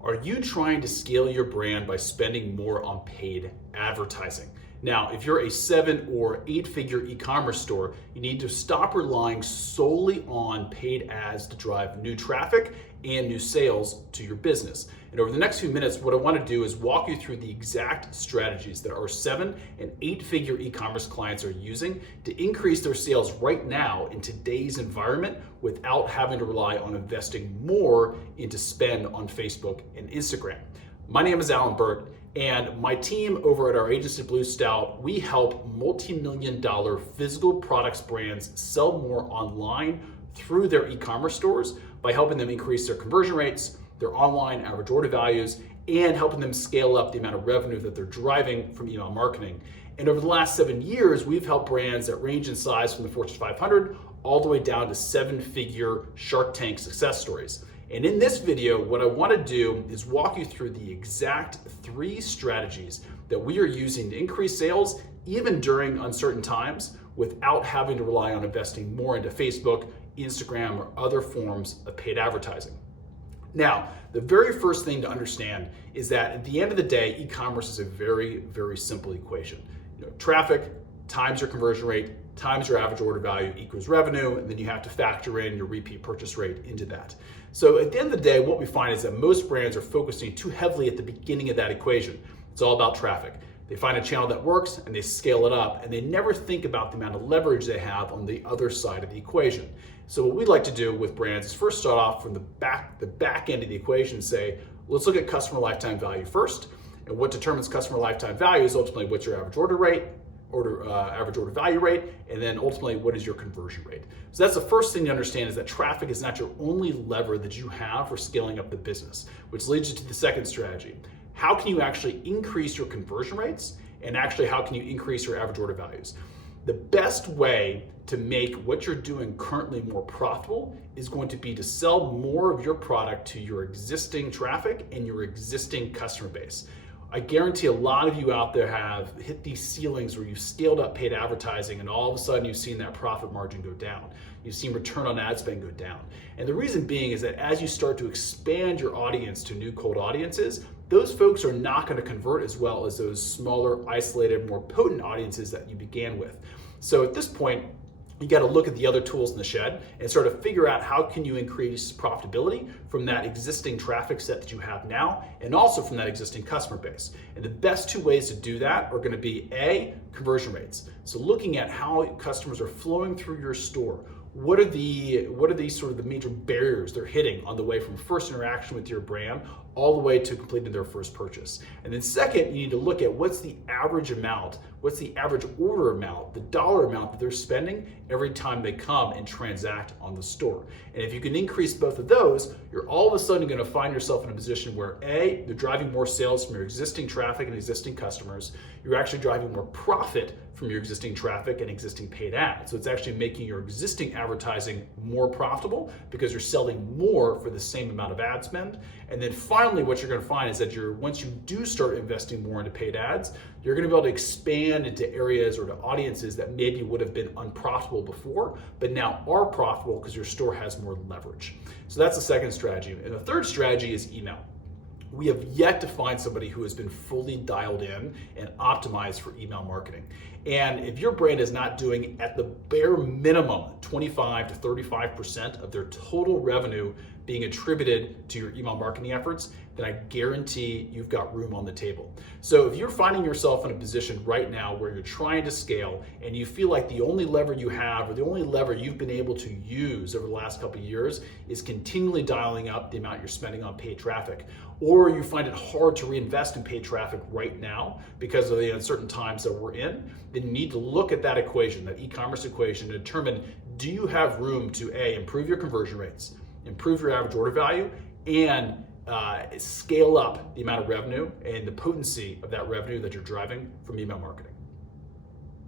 Are you trying to scale your brand by spending more on paid advertising? Now, if you're a 7 or 8-figure e-commerce store, you need to stop relying solely on paid ads to drive new traffic and new sales to your business. And over the next few minutes, what I want to do is walk you through the exact strategies that our 7 and 8-figure e-commerce clients are using to increase their sales right now in today's environment without having to rely on investing more into spend on Facebook and Instagram. My name is Alan Burt, and my team over at our agency Blue Stout, we help multi-million-dollar physical products brands sell more online through their e-commerce stores by helping them increase their conversion rates, their online average order values, and helping them scale up the amount of revenue that they're driving from email marketing. And over the last 7 years, we've helped brands that range in size from the Fortune 500 all the way down to 7-figure Shark Tank success stories. And in this video, what I want to do is walk you through the exact 3 strategies that we are using to increase sales even during uncertain times without having to rely on investing more into Facebook, Instagram, or other forms of paid advertising. Now, the very first thing to understand is that at the end of the day, e-commerce is a very, very simple equation. Traffic times your conversion rate times your average order value equals revenue, and then you have to factor in your repeat purchase rate into that. So at the end of the day, what we find is that most brands are focusing too heavily at the beginning of that equation. It's all about traffic. They find a channel that works and they scale it up, and they never think about the amount of leverage they have on the other side of the equation. So what we like to do with brands is first start off from the back end of the equation and say, let's look at customer lifetime value first. And what determines customer lifetime value is ultimately what's your average order rate, average order value rate, and then ultimately what is your conversion rate. So that's the first thing to understand, is that traffic is not your only lever that you have for scaling up the business, which leads you to the second strategy. How can you actually increase your conversion rates, and actually how can you increase your average order values? The best way to make what you're doing currently more profitable is going to be to sell more of your product to your existing traffic and your existing customer base. I guarantee a lot of you out there have hit these ceilings where you've scaled up paid advertising and all of a sudden you've seen that profit margin go down. You've seen return on ad spend go down. And the reason being is that as you start to expand your audience to new cold audiences, those folks are not going to convert as well as those smaller, isolated, more potent audiences that you began with. So at this point, you got to look at the other tools in the shed and sort of figure out how can you increase profitability from that existing traffic set that you have now, and also from that existing customer base. And the best 2 ways to do that are going to be A, conversion rates. So looking at how customers are flowing through your store. What are the sort of the major barriers they're hitting on the way from first interaction with your brand all the way to completing their first purchase? And then second, you need to look at what's the average amount, what's the average order amount, the dollar amount that they're spending every time they come and transact on the store. And if you can increase both of those, you're all of a sudden going to find yourself in a position where A, you're driving more sales from your existing traffic and existing customers. You're actually driving more profit from your existing traffic and existing paid ads. So it's actually making your existing advertising more profitable because you're selling more for the same amount of ad spend. And then finally, what you're going to find is that once you do start investing more into paid ads, you're going to be able to expand into areas or to audiences that maybe would have been unprofitable before, but now are profitable because your store has more leverage. So that's the second strategy. And the third strategy is email. We have yet to find somebody who has been fully dialed in and optimized for email marketing. And if your brand is not doing at the bare minimum 25 to 35% of their total revenue being attributed to your email marketing efforts, then I guarantee you've got room on the table. So if you're finding yourself in a position right now where you're trying to scale and you feel like the only lever you have, or the only lever you've been able to use over the last couple of years, is continually dialing up the amount you're spending on paid traffic, or you find it hard to reinvest in paid traffic right now because of the uncertain times that we're in, then you need to look at that equation, that e-commerce equation, to determine, do you have room to A, improve your conversion rates, improve your average order value, and scale up the amount of revenue and the potency of that revenue that you're driving from email marketing.